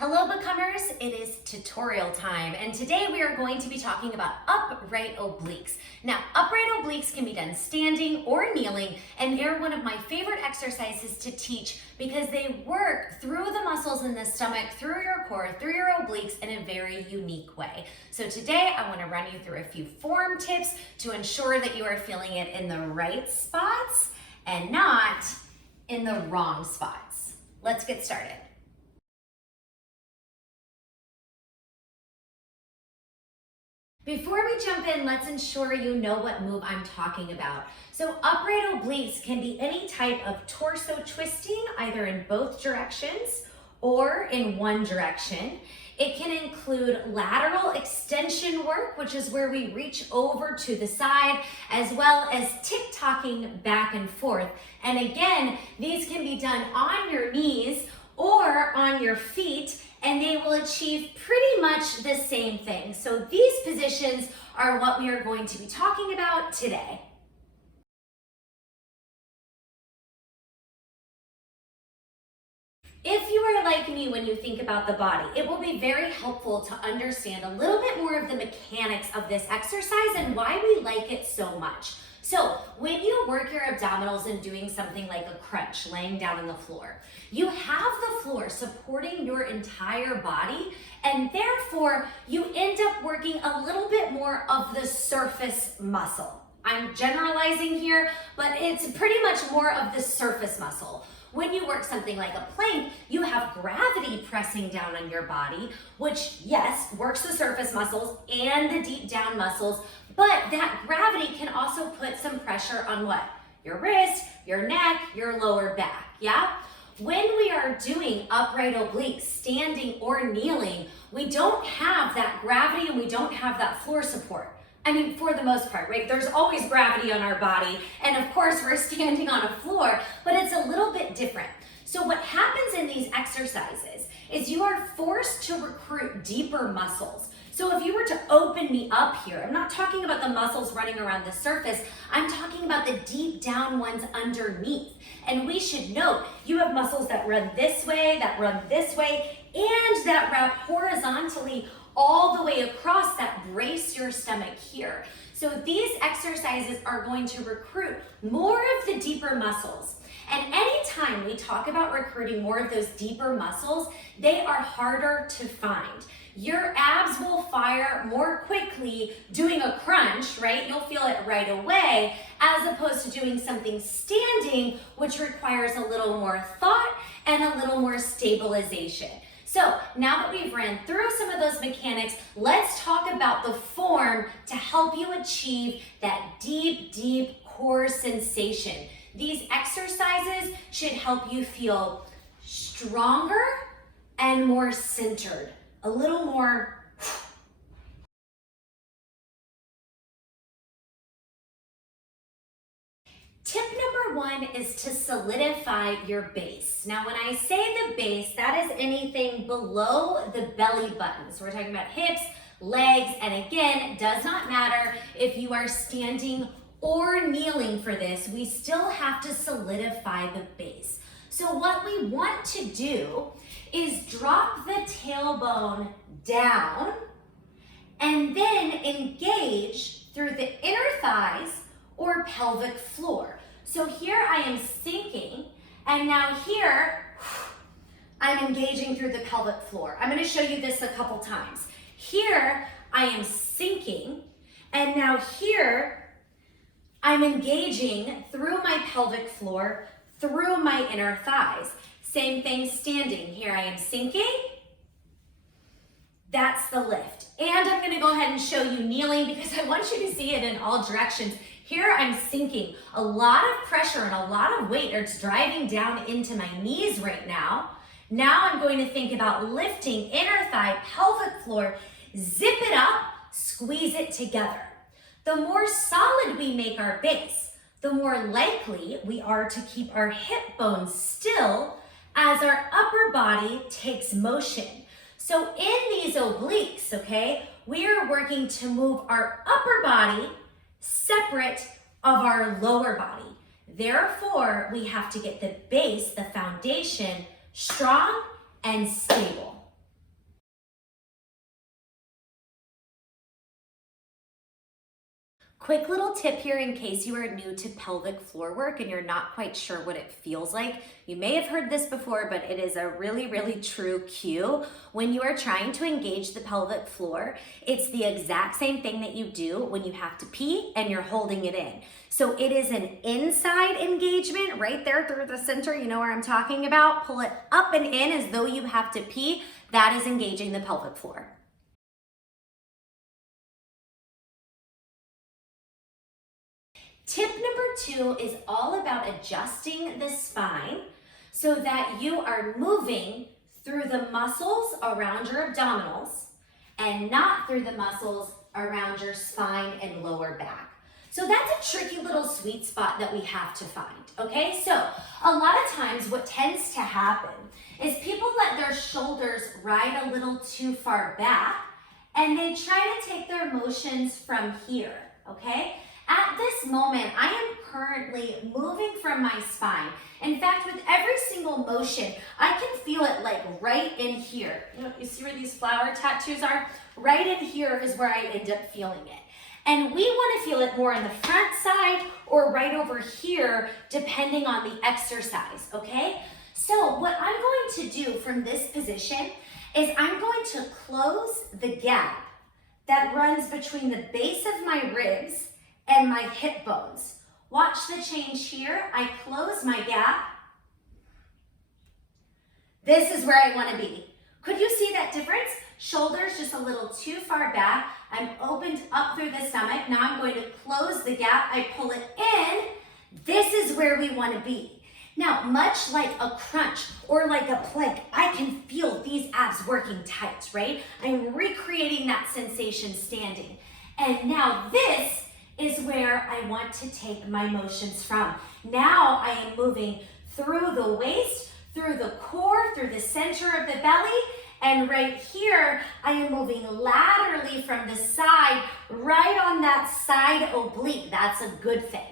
Hello becomers, it is tutorial time, and today we are going to be talking about upright obliques. Now, upright obliques can be done standing or kneeling, and they're one of my favorite exercises to teach because they work through the muscles in the stomach, through your core, through your obliques in a very unique way. So today I want to run you through a few form tips to ensure that you are feeling it in the right spots and not in the wrong spots. Let's get started. Before we jump in, let's ensure you know what move I'm talking about. So upright obliques can be any type of torso twisting, either in both directions or in one direction. It can include lateral extension work, which is where we reach over to the side, as well as tick-tocking back and forth. And again, these can be done on your knees or on your feet, and they will achieve pretty much the same thing. So these positions are what we are going to be talking about today. If you are like me when you think about the body, it will be very helpful to understand a little bit more of the mechanics of this exercise and why we like it so much. So when you work your abdominals and doing something like a crunch, laying down on the floor, you have the floor supporting your entire body, and therefore you end up working a little bit more of the surface muscle. I'm generalizing here, but it's pretty much more of the surface muscle. When you work something like a plank, you have gravity pressing down on your body, which, yes, works the surface muscles and the deep down muscles, but that gravity can also put some pressure on what? Your wrist, your neck, your lower back, yeah? When we are doing upright obliques, standing or kneeling, we don't have that gravity and we don't have that floor support. I mean, for the most part, right? There's always gravity on our body, and of course we're standing on a floor, but it's a little bit different. So what happens in these exercises is you are forced to recruit deeper muscles. So if you were to open me up here, I'm not talking about the muscles running around the surface, I'm talking about the deep down ones underneath. And we should note, you have muscles that run this way, and that wrap horizontally all the way across that brace your stomach here. So these exercises are going to recruit more of the deeper muscles. And anytime we talk about recruiting more of those deeper muscles, they are harder to find. Your abs will fire more quickly doing a crunch, right? You'll feel it right away, as opposed to doing something standing, which requires a little more thought and a little more stabilization. So now that we've ran through some of those mechanics, let's talk about the form to help you achieve that deep, deep core sensation. These exercises should help you feel stronger and more centered, a little more. Tip number one is to solidify your base. Now, when I say the base, that is anything below the belly button. So we're talking about hips, legs, and again, it does not matter if you are standing or kneeling for this, we still have to solidify the base. So what we want to do is drop the tailbone down and then engage through the inner thighs or pelvic floor. So here I am sinking, and now here I'm engaging through the pelvic floor. I'm going to show you this a couple times. Here I am sinking, and now here I'm engaging through my pelvic floor, through my inner thighs. Same thing standing. Here I am sinking. That's the lift. And I'm going to go ahead and show you kneeling because I want you to see it in all directions. Here I'm sinking. A lot of pressure and a lot of weight is driving down into my knees right now. Now I'm going to think about lifting inner thigh, pelvic floor, zip it up, squeeze it together. The more solid we make our base, the more likely we are to keep our hip bones still as our upper body takes motion. So in these obliques, okay, we are working to move our upper body separate of our lower body. Therefore, we have to get the base, the foundation, strong and stable. Quick little tip here in case you are new to pelvic floor work and you're not quite sure what it feels like. You may have heard this before, but it is a really, really true cue. When you are trying to engage the pelvic floor, it's the exact same thing that you do when you have to pee and you're holding it in. So it is an inside engagement right there through the center. You know where I'm talking about? Pull it up and in as though you have to pee. That is engaging the pelvic floor. Tip number 2 is all about adjusting the spine so that you are moving through the muscles around your abdominals and not through the muscles around your spine and lower back. So that's a tricky little sweet spot that we have to find, okay? So a lot of times what tends to happen is people let their shoulders ride a little too far back and they try to take their motions from here, okay? At this moment, I am currently moving from my spine. In fact, with every single motion, I can feel it like right in here. You see where these flower tattoos are? Right in here is where I end up feeling it. And we want to feel it more on the front side or right over here, depending on the exercise, okay? So what I'm going to do from this position is I'm going to close the gap that runs between the base of my ribs and my hip bones. Watch the change here. I close my gap. This is where I want to be. Could you see that difference? Shoulders just a little too far back. I'm opened up through the stomach. Now I'm going to close the gap. I pull it in. This is where we want to be. Now, much like a crunch or like a plank, I can feel these abs working tight, right? I'm recreating that sensation standing. And now this is where I want to take my motions from. Now I am moving through the waist, through the core, through the center of the belly, and right here, I am moving laterally from the side, right on that side oblique. That's a good thing.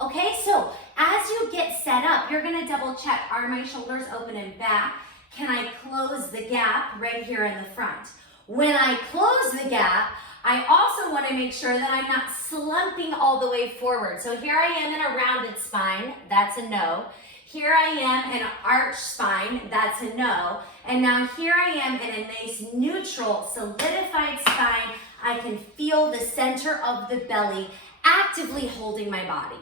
Okay, so as you get set up, you're gonna double check, are my shoulders open and back? Can I close the gap right here in the front? When I close the gap, I also want to make sure that I'm not slumping all the way forward. So here I am in a rounded spine, that's a no. Here I am in an arched spine, that's a no. And now here I am in a nice neutral, solidified spine. I can feel the center of the belly actively holding my body.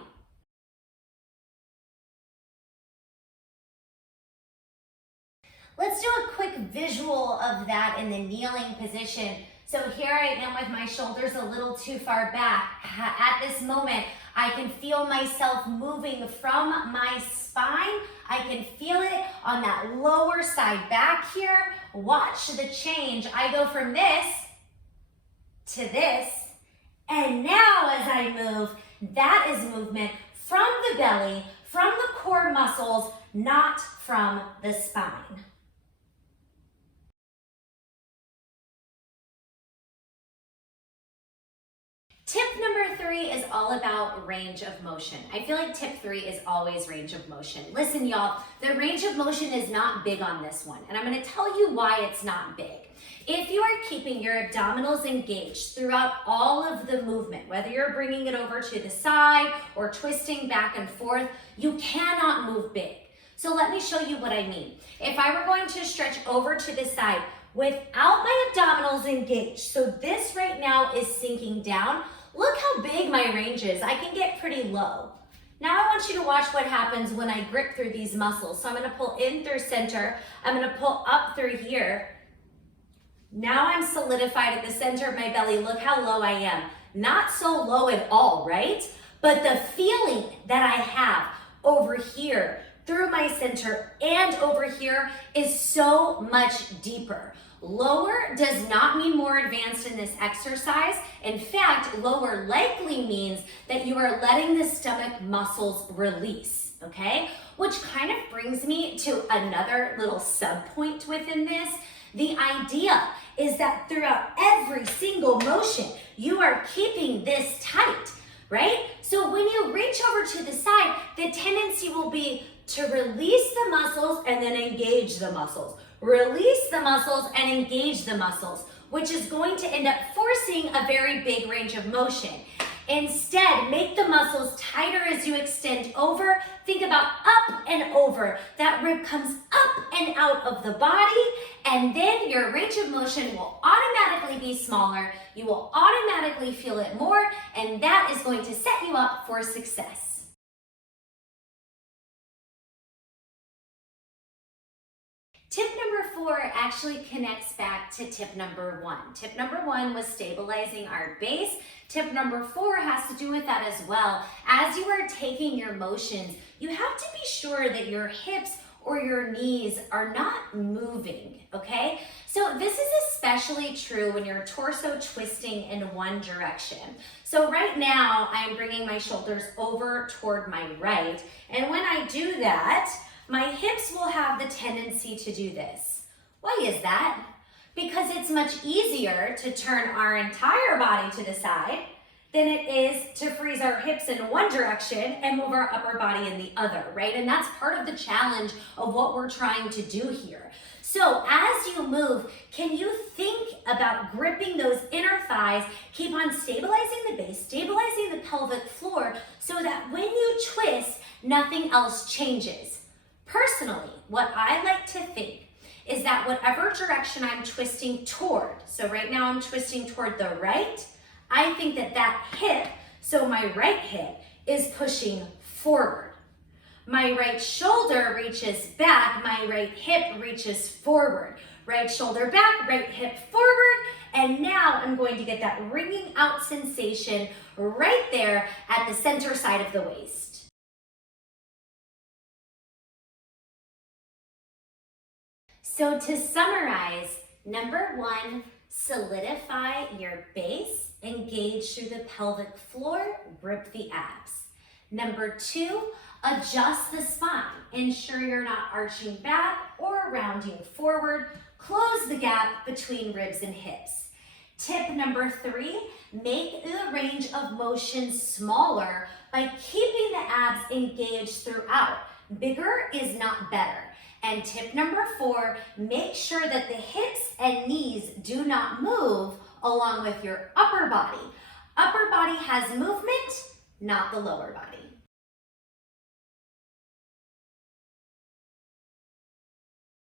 Let's do a quick visual of that in the kneeling position. So here I am with my shoulders a little too far back. At this moment, I can feel myself moving from my spine. I can feel it on that lower side back here. Watch the change. I go from this to this. And now as I move, that is movement from the belly, from the core muscles, not from the spine. Tip number 3 is all about range of motion. I feel like tip 3 is always range of motion. Listen, y'all, the range of motion is not big on this one, and I'm gonna tell you why it's not big. If you are keeping your abdominals engaged throughout all of the movement, whether you're bringing it over to the side or twisting back and forth, you cannot move big. So let me show you what I mean. If I were going to stretch over to the side without my abdominals engaged, so this right now is sinking down, look how big my range is. I can get pretty low. Now I want you to watch what happens when I grip through these muscles. So I'm gonna pull in through center. I'm gonna pull up through here. Now I'm solidified at the center of my belly. Look how low I am. Not so low at all, right? But the feeling that I have over here, through my center and over here is so much deeper. Lower does not mean more advanced in this exercise. In fact, lower likely means that you are letting the stomach muscles release, okay? Which kind of brings me to another little sub-point within this. The idea is that throughout every single motion, you are keeping this tight, right? So when you reach over to the side, the tendency will be to release the muscles and then engage the muscles. Release the muscles and engage the muscles, which is going to end up forcing a very big range of motion. Instead, make the muscles tighter as you extend over. Think about up and over. That rib comes up and out of the body, and then your range of motion will automatically be smaller. You will automatically feel it more, and that is going to set you up for success. Tip number 4 actually connects back to tip number 1. Tip number 1 was stabilizing our base. Tip number 4 has to do with that as well. As you are taking your motions, you have to be sure that your hips or your knees are not moving, okay? So this is especially true when you're torso twisting in one direction. So right now, I'm bringing my shoulders over toward my right, and when I do that, my hips will have the tendency to do this. Why is that? Because it's much easier to turn our entire body to the side than it is to freeze our hips in one direction and move our upper body in the other, right? And that's part of the challenge of what we're trying to do here. So as you move, can you think about gripping those inner thighs, keep on stabilizing the base, stabilizing the pelvic floor, so that when you twist, nothing else changes. Personally, what I like to think is that whatever direction I'm twisting toward, so right now I'm twisting toward the right, I think that that hip, so my right hip, is pushing forward. My right shoulder reaches back, my right hip reaches forward. Right shoulder back, right hip forward, and now I'm going to get that wringing out sensation right there at the center side of the waist. So to summarize, number 1, solidify your base, engage through the pelvic floor, grip the abs. Number 2, adjust the spine. Ensure you're not arching back or rounding forward. Close the gap between ribs and hips. Tip number 3, make the range of motion smaller by keeping the abs engaged throughout. Bigger is not better. And tip number 4, make sure that the hips and knees do not move along with your upper body. Upper body has movement, not the lower body.